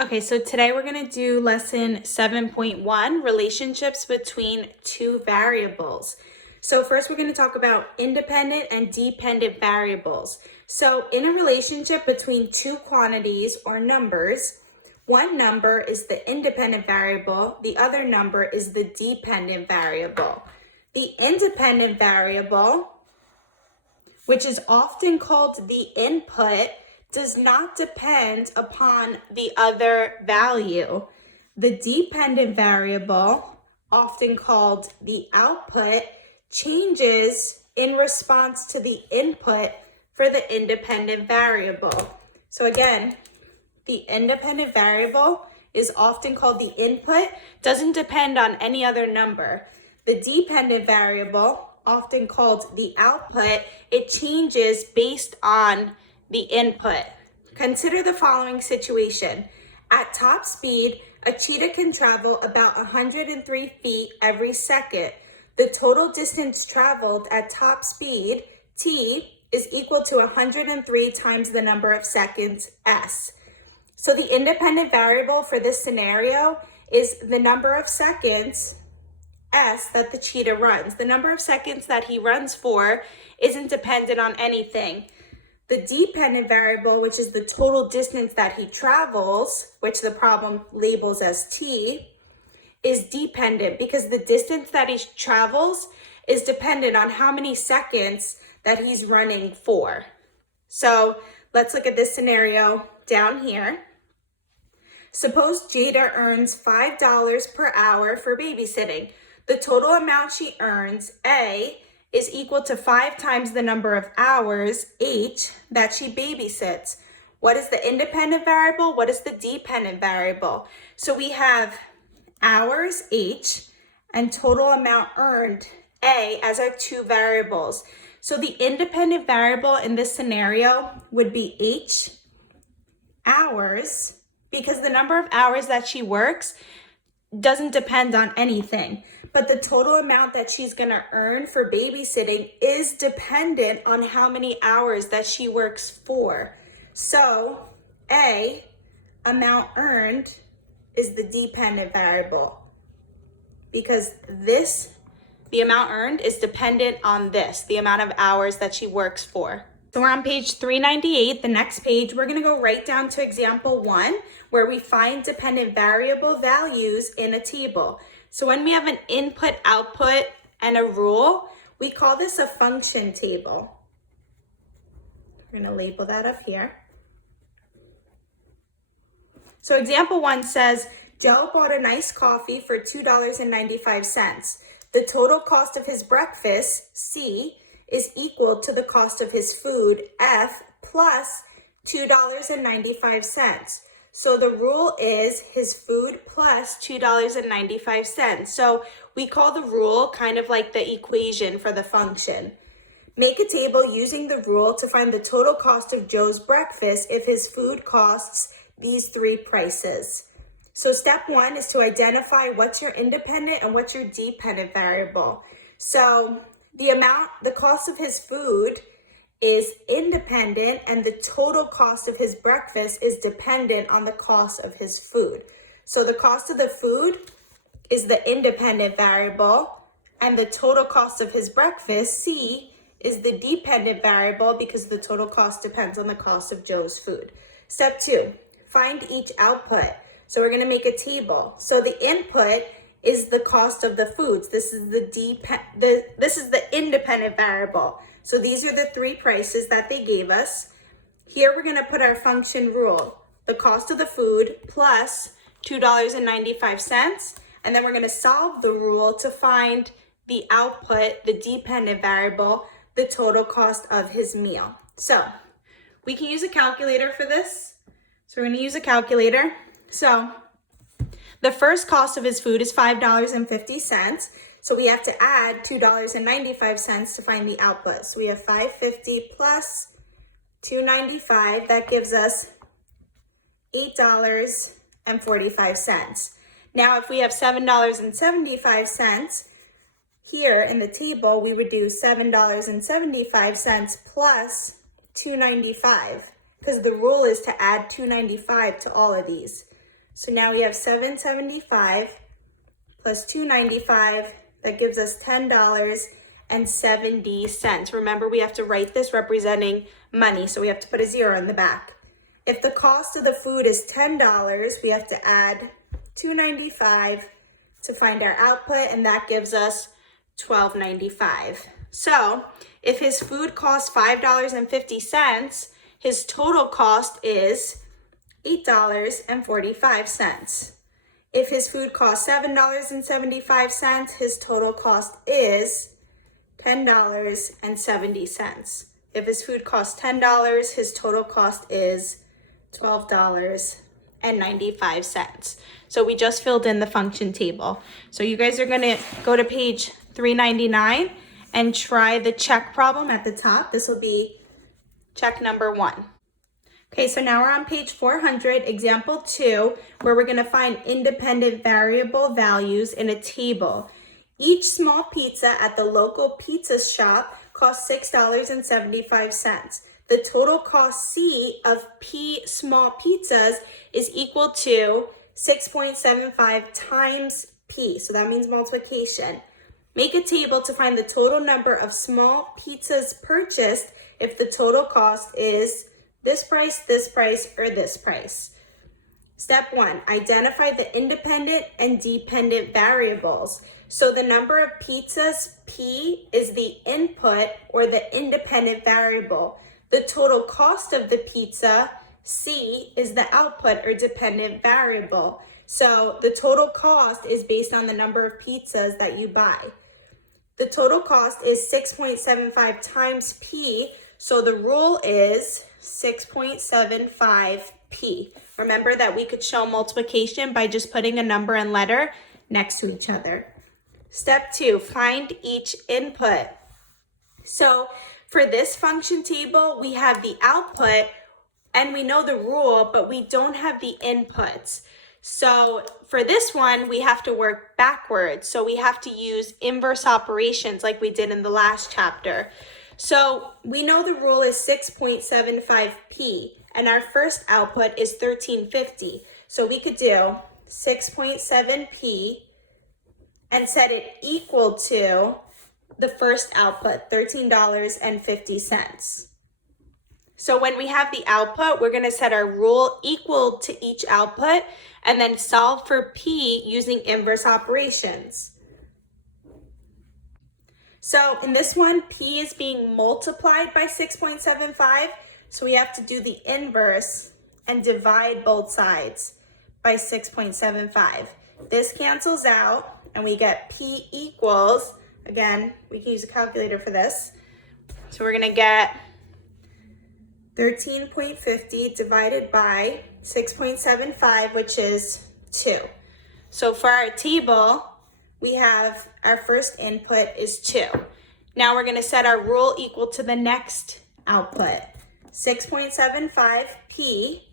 Okay, so today we're going to do lesson 7.1, relationships between two variables. So first we're going to talk about independent and dependent variables. So in a relationship between two quantities or numbers, one number is the independent variable, the other number is the dependent variable. The independent variable, which is often called the input, does not depend upon the other value. The dependent variable, often called the output, changes in response to the input for the independent variable. So again, the independent variable is often called the input, doesn't depend on any other number. The dependent variable, often called the output, it changes based on the input. Consider the following situation. At top speed, a cheetah can travel about 103 feet every second. The total distance traveled at top speed, t, is equal to 103 times the number of seconds, s. So the independent variable for this scenario is the number of seconds, s, that the cheetah runs. The number of seconds that he runs for isn't dependent on anything. The dependent variable, which is the total distance that he travels, which the problem labels as t, is dependent because the distance that he travels is dependent on how many seconds that he's running for. So let's look at this scenario down here. Suppose Jada earns $5 per hour for babysitting. The total amount she earns, A, is equal to 5 times the number of hours, H, that she babysits. What is the independent variable? What is the dependent variable? So we have hours, H, and total amount earned, A, as our two variables. So the independent variable in this scenario would be H, hours, because the number of hours that she works doesn't depend on anything. But the total amount that she's going to earn for babysitting is dependent on how many hours that she works for. So A, amount earned, is the dependent variable because the amount earned is dependent on this, the amount of hours that she works for. So we're on page 398, the next page. We're going to go right down to example 1, where we find dependent variable values in a table. So when we have an input, output, and a rule, we call this a function table. We're going to label that up here. So example 1 says, Dell bought a nice coffee for $2.95. The total cost of his breakfast, C, is equal to the cost of his food, F, plus $2.95. So the rule is his food plus $2.95. So we call the rule kind of like the equation for the function. Make a table using the rule to find the total cost of Joe's breakfast if his food costs these 3 prices. So step 1 is to identify what's your independent and what's your dependent variable. So the cost of his food is independent and the total cost of his breakfast is dependent on the cost of his food. So the cost of the food is the independent variable and the total cost of his breakfast, C, is the dependent variable because the total cost depends on the cost of Joe's food. Step 2, find each output. So we're going to make a table. So the input is the cost of the foods. This is the independent variable. So these are the 3 prices that they gave us. Here we're going to put our function rule, the cost of the food plus $2.95, and then we're going to solve the rule to find the output, the dependent variable, the total cost of his meal. So we can use a calculator for this. So we're going to use a calculator. So the first cost of his food is $5.50. So we have to add $2.95 to find the output. So we have $5.50 plus $2.95. That gives us $8.45. Now, if we have $7.75 here in the table, we would do $7.75 plus $2.95 because the rule is to add $2.95 to all of these. So now we have $7.75 plus $2.95. That gives us $10.70. Remember, we have to write this representing money, so we have to put a 0 in the back. If the cost of the food is $10, we have to add $2.95 to find our output, and that gives us $12.95. So if his food costs $5.50, his total cost is $8.45. If his food costs $7.75, his total cost is $10.70. If his food costs $10, his total cost is $12.95. So we just filled in the function table. So you guys are gonna go to page 399 and try the check problem at the top. This will be check number 1. Okay, so now we're on page 400, example 2, where we're gonna find independent variable values in a table. Each small pizza at the local pizza shop costs $6.75. The total cost C of P small pizzas is equal to 6.75 times P, so that means multiplication. Make a table to find the total number of small pizzas purchased if the total cost is this price, or this price. Step 1, identify the independent and dependent variables. So the number of pizzas, P, is the input or the independent variable. The total cost of the pizza, C, is the output or dependent variable. So the total cost is based on the number of pizzas that you buy. The total cost is 6.75 times P, so the rule is 6.75 P. Remember that we could show multiplication by just putting a number and letter next to each other. Step 2, find each input. So for this function table, we have the output and we know the rule, but we don't have the inputs. So for this one, we have to work backwards. So we have to use inverse operations like we did in the last chapter. So we know the rule is 6.75 P and our first output is 1350. So we could do 6.7 P and set it equal to the first output, $13.50. So when we have the output, we're going to set our rule equal to each output and then solve for P using inverse operations. So in this one, P is being multiplied by 6.75. So we have to do the inverse and divide both sides by 6.75. This cancels out and we get P equals, again, we can use a calculator for this. So we're gonna get 13.50 divided by 6.75, which is 2. So for our table, we have our first input is 2. Now we're gonna set our rule equal to the next output. 6.75 P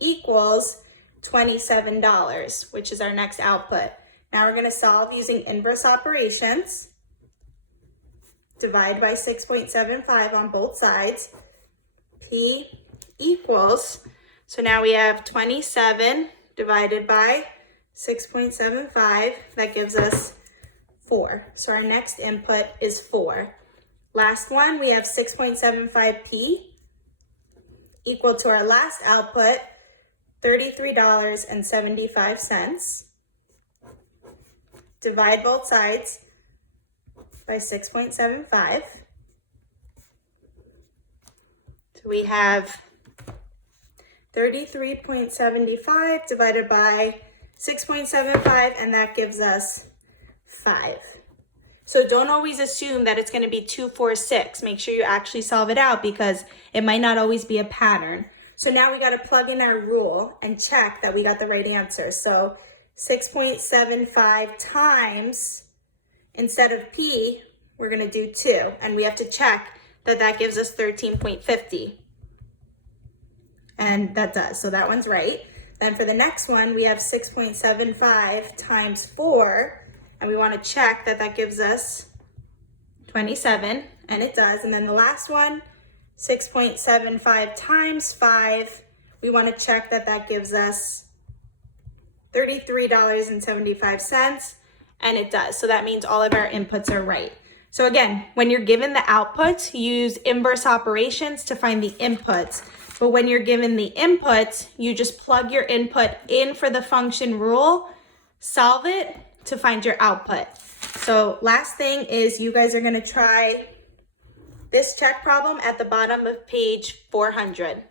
equals $27, which is our next output. Now we're gonna solve using inverse operations. Divide by 6.75 on both sides. P equals, so now we have 27 divided by 6.75, that gives us 4. So our next input is 4. Last one, we have 6.75 P equal to our last output, $33.75. Divide both sides by 6.75. So we have 33.75 divided by 6.75, and that gives us 5. So don't always assume that it's going to be 2, 4, 6. Make sure you actually solve it out because it might not always be a pattern. So now we got to plug in our rule and check that we got the right answer. So 6.75 times, instead of P, we're going to do 2. And we have to check that that gives us 13.50. And that does. So that one's right. Then for the next one, we have 6.75 times 4. And we want to check that that gives us 27. And it does. And then the last one, 6.75 times 5. we want to check that that gives us $33.75, and it does. So that means all of our inputs are right. So again, when you're given the outputs, you use inverse operations to find the inputs. But when you're given the inputs, you just plug your input in for the function rule, solve it to find your output. So last thing is you guys are going to try this check problem at the bottom of page 400.